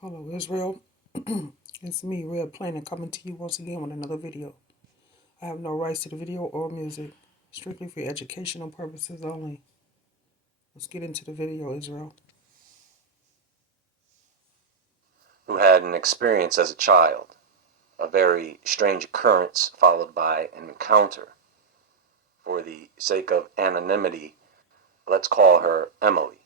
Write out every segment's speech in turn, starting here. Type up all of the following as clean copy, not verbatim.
Hello, Israel. It's me, Red Planet, coming to you once again with another video. I have no rights to the video or music, strictly for educational purposes only. Let's get into the video, Israel. Who had an experience as a child, a very strange occurrence followed by an encounter. For the sake of anonymity, let's call her Emily.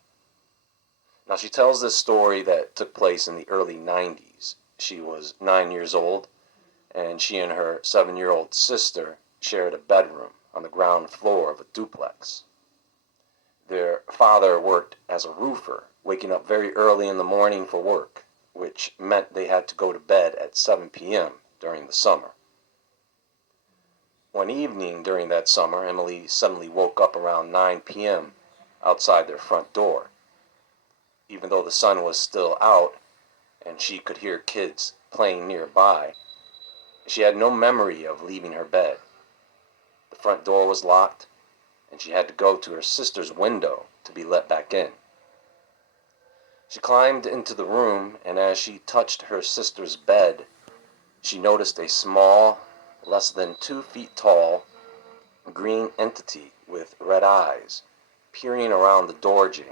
Now, she tells this story that took place in the early 90s. She was 9 years old, and she and her 7-year-old sister shared a bedroom on the ground floor of a duplex. Their father worked as a roofer, waking up very early in the morning for work, which meant they had to go to bed at 7 p.m. during the summer. One evening during that summer, Emily suddenly woke up around 9 p.m. outside their front door. Even though the sun was still out and she could hear kids playing nearby, she had no memory of leaving her bed. The front door was locked, and she had to go to her sister's window to be let back in. She climbed into the room, and as she touched her sister's bed, she noticed a small, less than 2 feet tall, green entity with red eyes peering around the door jamb.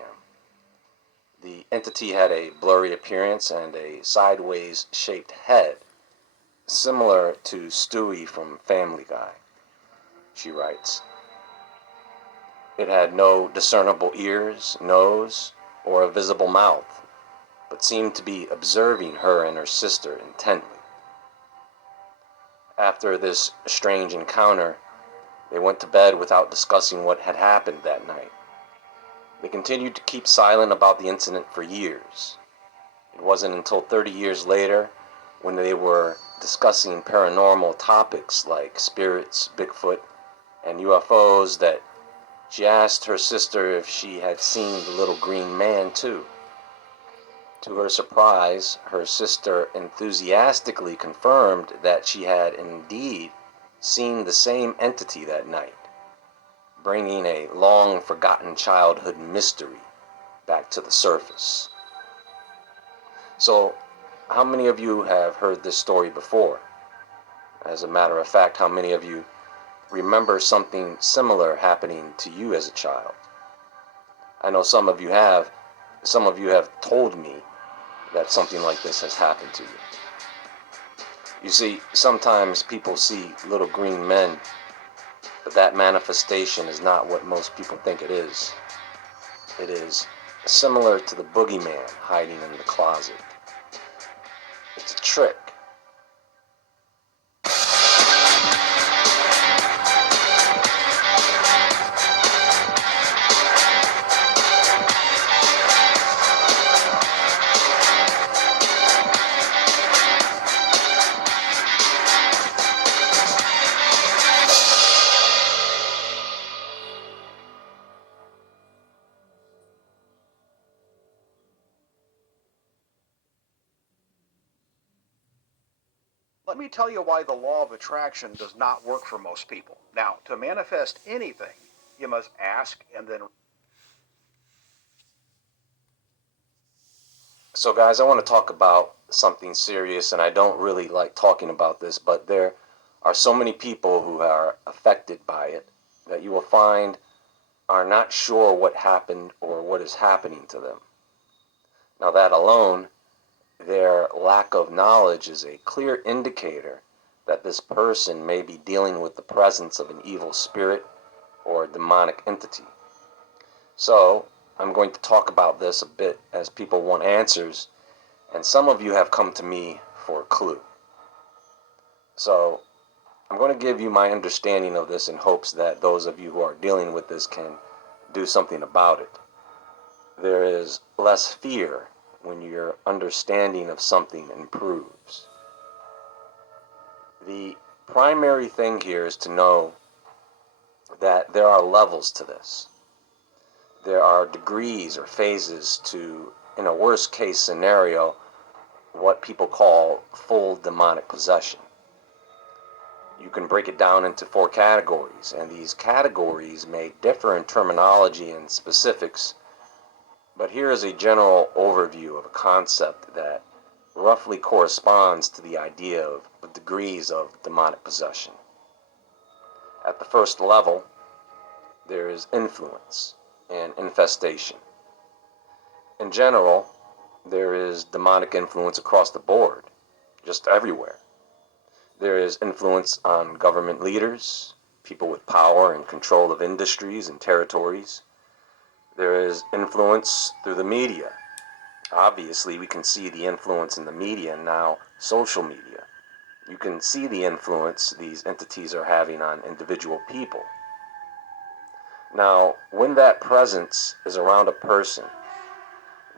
The entity had a blurry appearance and a sideways shaped head, similar to Stewie from Family Guy. She writes, "It had no discernible ears, nose, or a visible mouth, but seemed to be observing her and her sister intently." After this strange encounter, they went to bed without discussing what had happened that night. They continued to keep silent about the incident for years. It wasn't until 30 years later, when they were discussing paranormal topics like spirits, Bigfoot, and UFOs, that she asked her sister if she had seen the little green man too. To her surprise, her sister enthusiastically confirmed that she had indeed seen the same entity that night, bringing a long-forgotten childhood mystery back to the surface. So, how many of you have heard this story before? As a matter of fact, how many of you remember something similar happening to you as a child? I know some of you have. Some of you have told me that something like this has happened to you. You see, sometimes people see little green men, but that manifestation is not what most people think it is. It is similar to the boogeyman hiding in the closet. It's a trick. Let me tell you why the law of attraction does not work for most people. Now, to manifest anything, you must ask and then... So guys, I want to talk about something serious, and I don't really like talking about this, but there are so many people who are affected by it that you will find are not sure what happened or what is happening to them. Now that alone, their lack of knowledge is a clear indicator that this person may be dealing with the presence of an evil spirit or a demonic entity. So, I'm going to talk about this a bit as people want answers, and some of you have come to me for a clue. So, I'm going to give you my understanding of this in hopes that those of you who are dealing with this can do something about it. There is less fear when your understanding of something improves. The primary thing here is to know that there are levels to this. There are degrees or phases to, in a worst case scenario, what people call full demonic possession. You can break it down into 4 categories, and these categories may differ in terminology and specifics, but here is a general overview of a concept that roughly corresponds to the idea of the degrees of demonic possession. At the first level, there is influence and infestation. In general, there is demonic influence across the board, just everywhere. There is influence on government leaders, people with power and control of industries and territories. There is influence through the media. Obviously, we can see the influence in the media and now social media. You can see the influence these entities are having on individual people. Now, when that presence is around a person,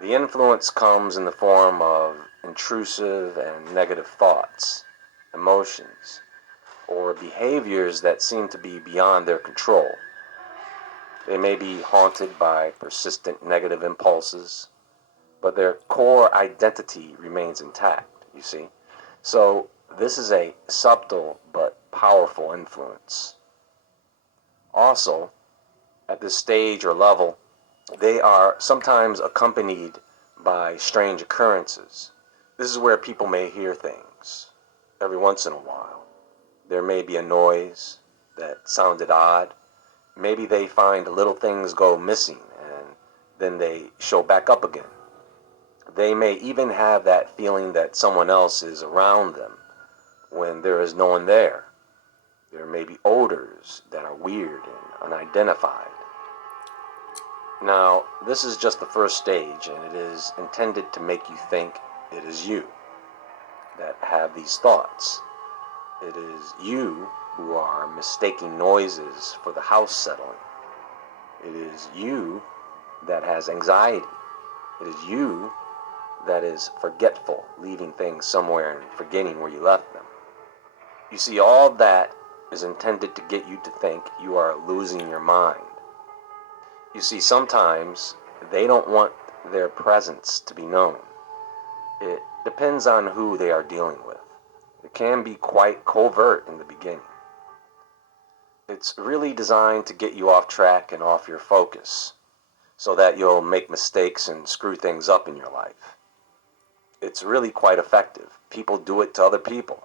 the influence comes in the form of intrusive and negative thoughts, emotions, or behaviors that seem to be beyond their control. They may be haunted by persistent negative impulses, but their core identity remains intact, you see. So this is a subtle but powerful influence. Also, at this stage or level, they are sometimes accompanied by strange occurrences. This is where people may hear things every once in a while. There may be a noise that sounded odd. Maybe they find little things go missing and then they show back up again. They may even have that feeling that someone else is around them when there is no one there. There may be odors that are weird and unidentified. Now, this is just the first stage, and it is intended to make you think it is you that have these thoughts. It is you who are mistaking noises for the house settling. It is you that has anxiety. It is you that is forgetful, leaving things somewhere and forgetting where you left them. You see, all that is intended to get you to think you are losing your mind. You see, sometimes they don't want their presence to be known. It depends on who they are dealing with. It can be quite covert in the beginning. It's really designed to get you off track and off your focus, so that you'll make mistakes and screw things up in your life. It's really quite effective. People do it to other people.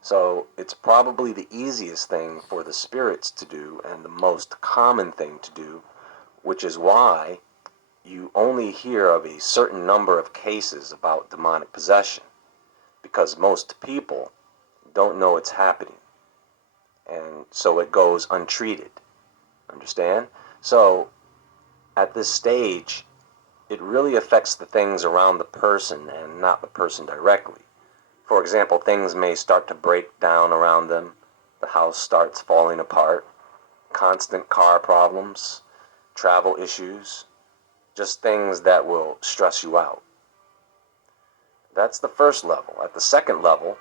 So it's probably the easiest thing for the spirits to do and the most common thing to do, which is why you only hear of a certain number of cases about demonic possession, because most people don't know it's happening, and so it goes untreated. Understand? So at this stage, it really affects the things around the person and not the person directly. For example, things may start to break down around them, the house starts falling apart, constant car problems, travel issues, just things that will stress you out. That's the first level. At the second level,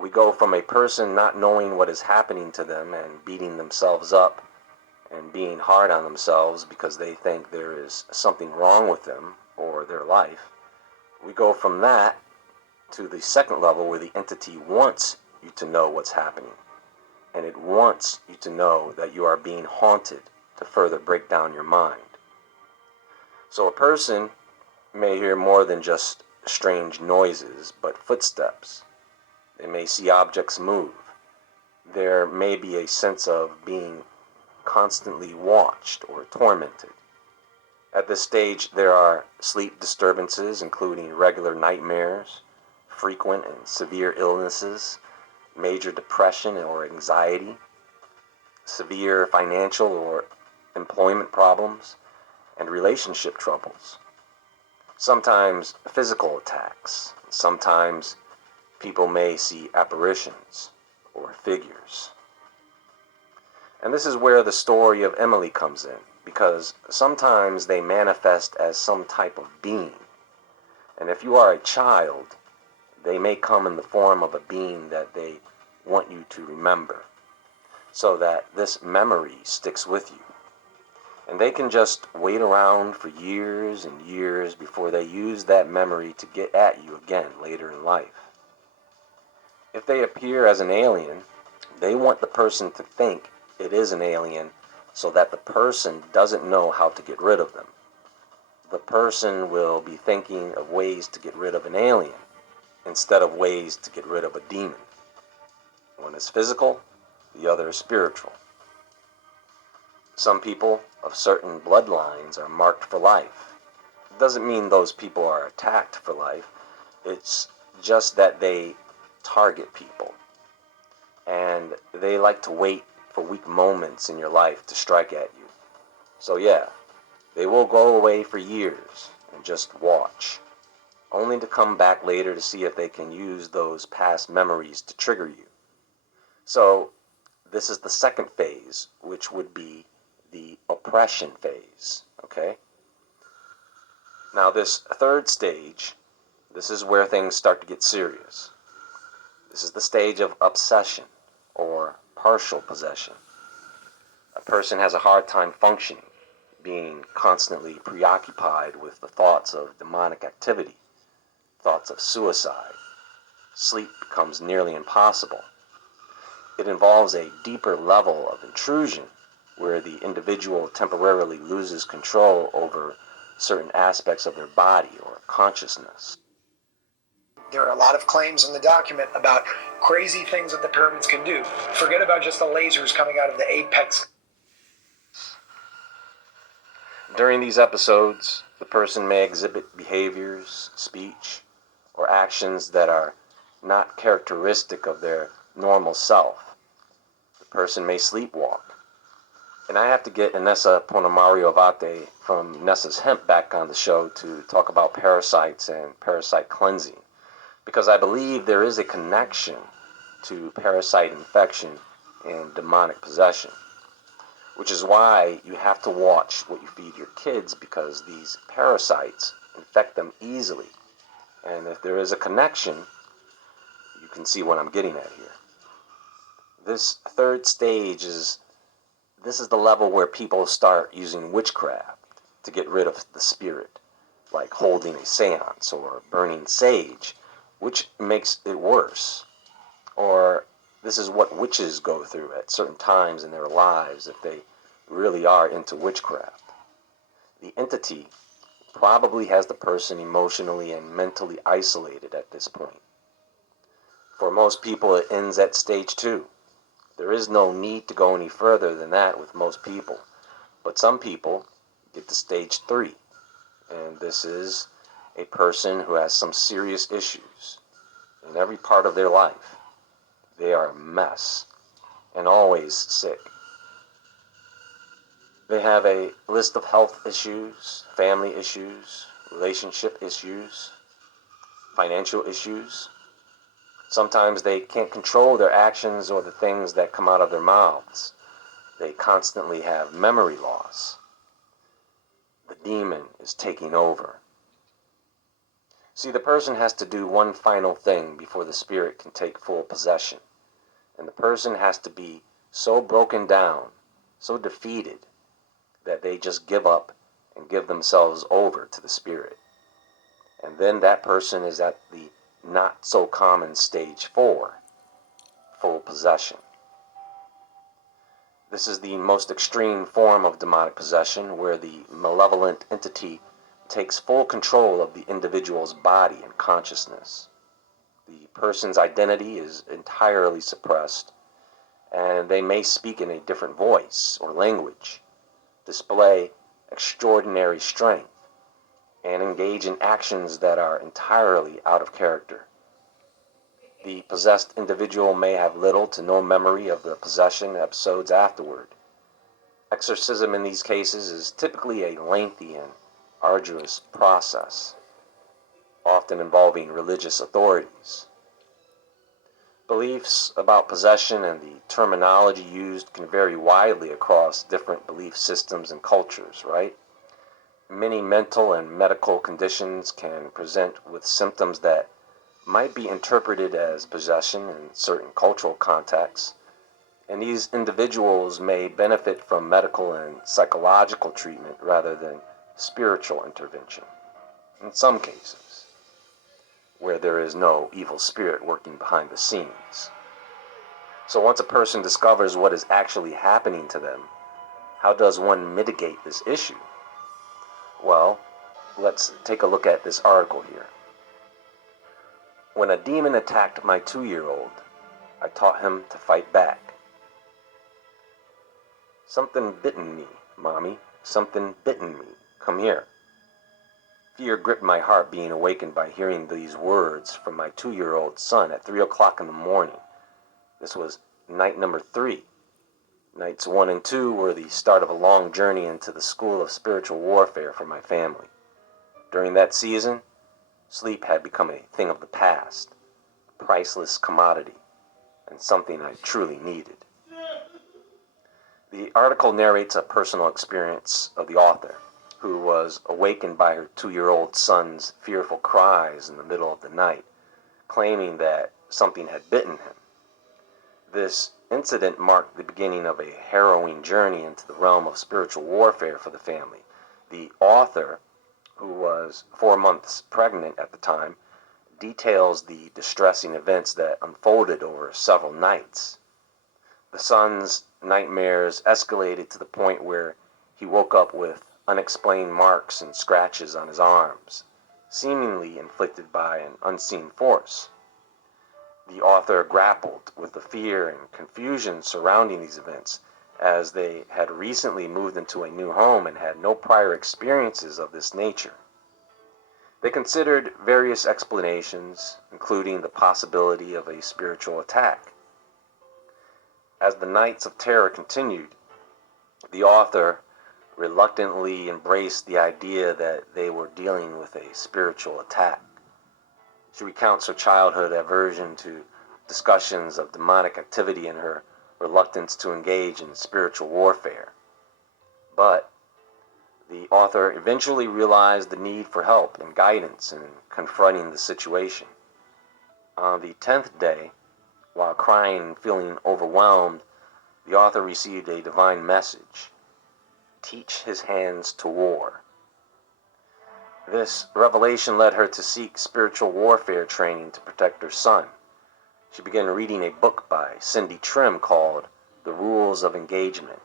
we go from a person not knowing what is happening to them and beating themselves up and being hard on themselves because they think there is something wrong with them or their life. We go from that to the second level where the entity wants you to know what's happening, and it wants you to know that you are being haunted to further break down your mind. So a person may hear more than just strange noises, but footsteps. They may see objects move. There may be a sense of being constantly watched or tormented. At this stage, there are sleep disturbances, including regular nightmares, frequent and severe illnesses, major depression or anxiety, severe financial or employment problems, and relationship troubles. Sometimes physical attacks. Sometimes people may see apparitions or figures. And this is where the story of Emily comes in, because sometimes they manifest as some type of being. And if you are a child, they may come in the form of a being that they want you to remember, so that this memory sticks with you. And they can just wait around for years and years before they use that memory to get at you again later in life. If they appear as an alien, they want the person to think it is an alien so that the person doesn't know how to get rid of them. The person will be thinking of ways to get rid of an alien, instead of ways to get rid of a demon. One is physical, the other is spiritual. Some people of certain bloodlines are marked for life. It doesn't mean those people are attacked for life. It's just that they target people. And they like to wait for weak moments in your life to strike at you. So yeah, they will go away for years and just watch, only to come back later to see if they can use those past memories to trigger you. So this is the second phase, which would be the oppression phase, okay? Now this third stage, this is where things start to get serious. This is the stage of obsession or partial possession. A person has a hard time functioning, being constantly preoccupied with the thoughts of demonic activity, thoughts of suicide. Sleep becomes nearly impossible. It involves a deeper level of intrusion where the individual temporarily loses control over certain aspects of their body or consciousness. There are a lot of claims in the document about crazy things that the pyramids can do. Forget about just the lasers coming out of the apex. During these episodes, the person may exhibit behaviors, speech, or actions that are not characteristic of their normal self. The person may sleepwalk. And I have to get Inessa Ponomario Abate from Nessa's Hemp back on the show to talk about parasites and parasite cleansing, because I believe there is a connection to parasite infection and demonic possession, which is why you have to watch what you feed your kids, because these parasites infect them easily. And if there is a connection, you can see what I'm getting at here. This third stage is the level where people start using witchcraft to get rid of the spirit, like holding a seance or burning sage, which makes it worse. Or this is what witches go through at certain times in their lives if they really are into witchcraft. The entity probably has the person emotionally and mentally isolated at this point. For most people, it ends at stage 2. There is no need to go any further than that with most people. But some people get to stage 3. And this is a person who has some serious issues in every part of their life. They are a mess and always sick. They have a list of health issues, family issues, relationship issues, financial issues. Sometimes they can't control their actions or the things that come out of their mouths. They constantly have memory loss. The demon is taking over. See, the person has to do one final thing before the spirit can take full possession. And the person has to be so broken down, so defeated, that they just give up and give themselves over to the spirit. And then that person is at the not so common stage 4, full possession. This is the most extreme form of demonic possession, where the malevolent entity takes full control of the individual's body and consciousness. The person's identity is entirely suppressed, and they may speak in a different voice or language, display extraordinary strength, and engage in actions that are entirely out of character. The possessed individual may have little to no memory of the possession episodes afterward. Exorcism in these cases is typically a lengthy and arduous process, often involving religious authorities. Beliefs about possession and the terminology used can vary widely across different belief systems and cultures, right? Many mental and medical conditions can present with symptoms that might be interpreted as possession in certain cultural contexts, and these individuals may benefit from medical and psychological treatment rather than spiritual intervention, in some cases, where there is no evil spirit working behind the scenes. So once a person discovers what is actually happening to them, how does one mitigate this issue? Well, let's take a look at this article here. When a demon attacked my 2-year-old, I taught him to fight back. Something bitten me, Mommy. Something bitten me. Come here. Fear gripped my heart being awakened by hearing these words from my 2-year-old son at 3 o'clock in the morning. This was night number 3. Nights 1 and 2 were the start of a long journey into the school of spiritual warfare for my family. During that season, sleep had become a thing of the past, a priceless commodity, and something I truly needed. The article narrates a personal experience of the author, who was awakened by her 2-year-old son's fearful cries in the middle of the night, claiming that something had bitten him. This incident marked the beginning of a harrowing journey into the realm of spiritual warfare for the family. The author, who was 4 months pregnant at the time, details the distressing events that unfolded over several nights. The son's nightmares escalated to the point where he woke up with unexplained marks and scratches on his arms, seemingly inflicted by an unseen force. The author grappled with the fear and confusion surrounding these events, as they had recently moved into a new home and had no prior experiences of this nature. They considered various explanations, including the possibility of a spiritual attack. As the nights of terror continued, the author reluctantly embraced the idea that they were dealing with a spiritual attack. She recounts her childhood aversion to discussions of demonic activity and her reluctance to engage in spiritual warfare. But the author eventually realized the need for help and guidance in confronting the situation. On the 10th day, while crying and feeling overwhelmed, the author received a divine message: teach his hands to war. This revelation led her to seek spiritual warfare training to protect her son. She began reading a book by Cindy Trim called The Rules of Engagement,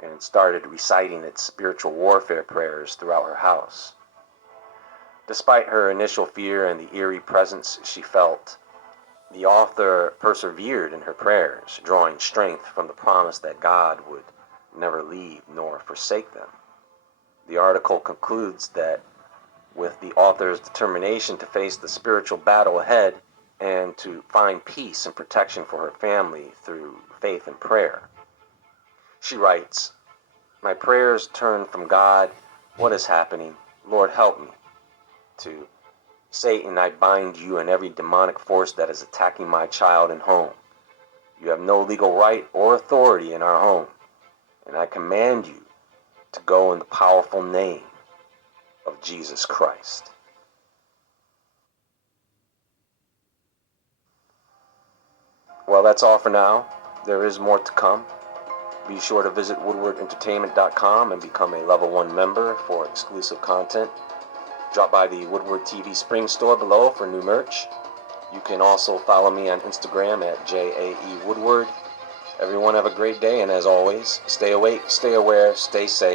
and started reciting its spiritual warfare prayers throughout her house. Despite her initial fear and the eerie presence she felt, the author persevered in her prayers, drawing strength from the promise that God would never leave nor forsake them. The article concludes that with the author's determination to face the spiritual battle ahead and to find peace and protection for her family through faith and prayer. She writes, "My prayers turn from God, what is happening? Lord, help me," to Satan, I bind you and every demonic force that is attacking my child and home. You have no legal right or authority in our home, and I command you to go in the powerful name of Jesus Christ. Well, that's all for now. There is more to come. Be sure to visit woodwardentertainment.com and become a level 1 member for exclusive content. Drop by the Woodward TV Spring store below for new merch. You can also follow me on Instagram at JAE Woodward. Everyone have a great day, and as always, stay awake, stay aware, stay safe.